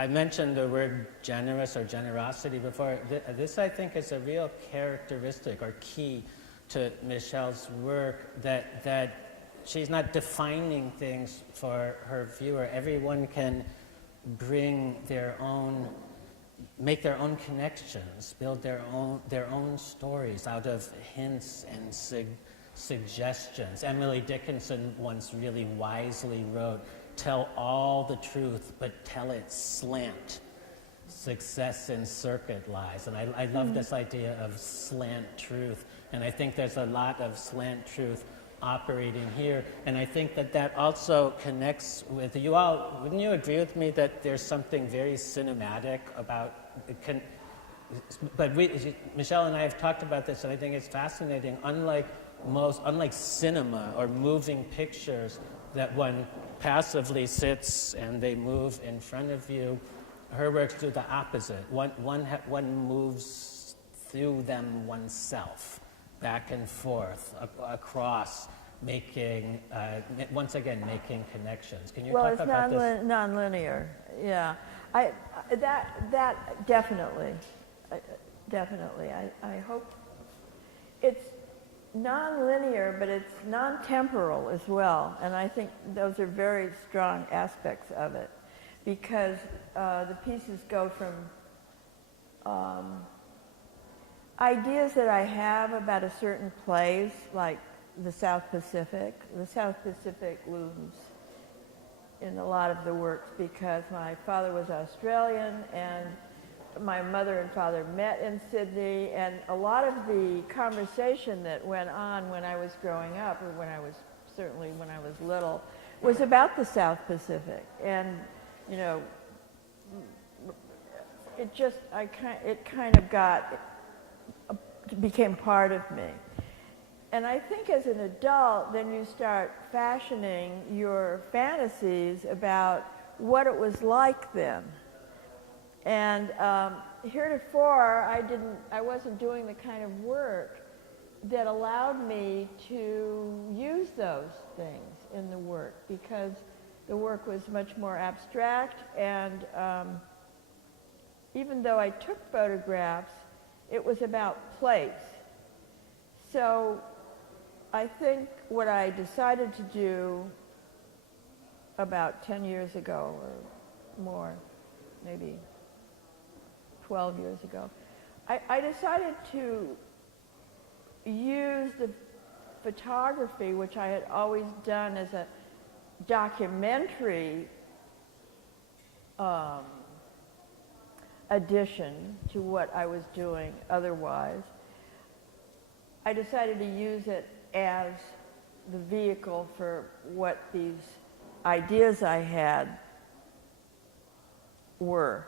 I mentioned the word generous or generosity before. This, I think, is a real characteristic or key to Michelle's work, that she's not defining things for her viewer. Everyone can bring their own, make their own connections, build their own stories out of hints and suggestions. Emily Dickinson once really wisely wrote, "Tell all the truth, but tell it slant. Success in circuit lies." And I love this idea of slant truth. And I think there's a lot of slant truth operating here. And I think that also connects with you all. Wouldn't you agree with me that there's something very cinematic about it? But Michelle and I have talked about this, and I think it's fascinating. Unlike cinema or moving pictures, that one passively sits and they move in front of you, her works do the opposite. One moves through them oneself, back and forth, across, making, once again, making connections. Can you talk about this? Well, it's non-linear, yeah. That definitely. I hope it's non-linear, but it's non-temporal as well, and I think those are very strong aspects of it, because the pieces go from ideas that I have about a certain place, like the South Pacific. The South Pacific looms in a lot of the works because my father was Australian and my mother and father met in Sydney, and a lot of the conversation that went on when I was growing up, or when I was little, was about the South Pacific. And, you know, it kind of became part of me. And I think as an adult, then you start fashioning your fantasies about what it was like then. And heretofore, I wasn't doing the kind of work that allowed me to use those things in the work, because the work was much more abstract, and even though I took photographs, it was about place. So I think what I decided to do about 10 years ago or more, maybe 12 years ago, I decided to use the photography, which I had always done as a documentary addition to what I was doing otherwise. I decided to use it as the vehicle for what these ideas I had were.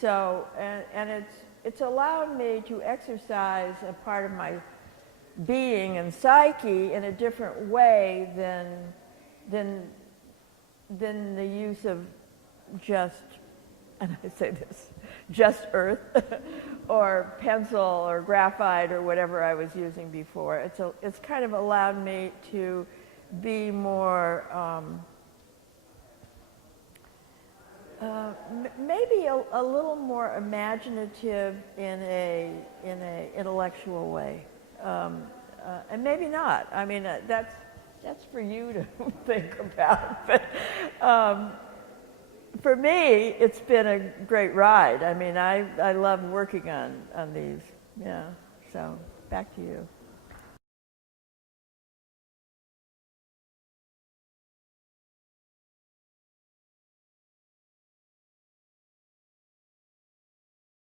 So, and it's allowed me to exercise a part of my being and psyche in a different way than the use of just, and I say this, just earth or pencil or graphite or whatever I was using before. It's kind of allowed me to be more maybe a little more imaginative in a intellectual way, and maybe not. I mean, that's for you to think about. But for me, it's been a great ride. I mean, I love working on these. Yeah. So back to you.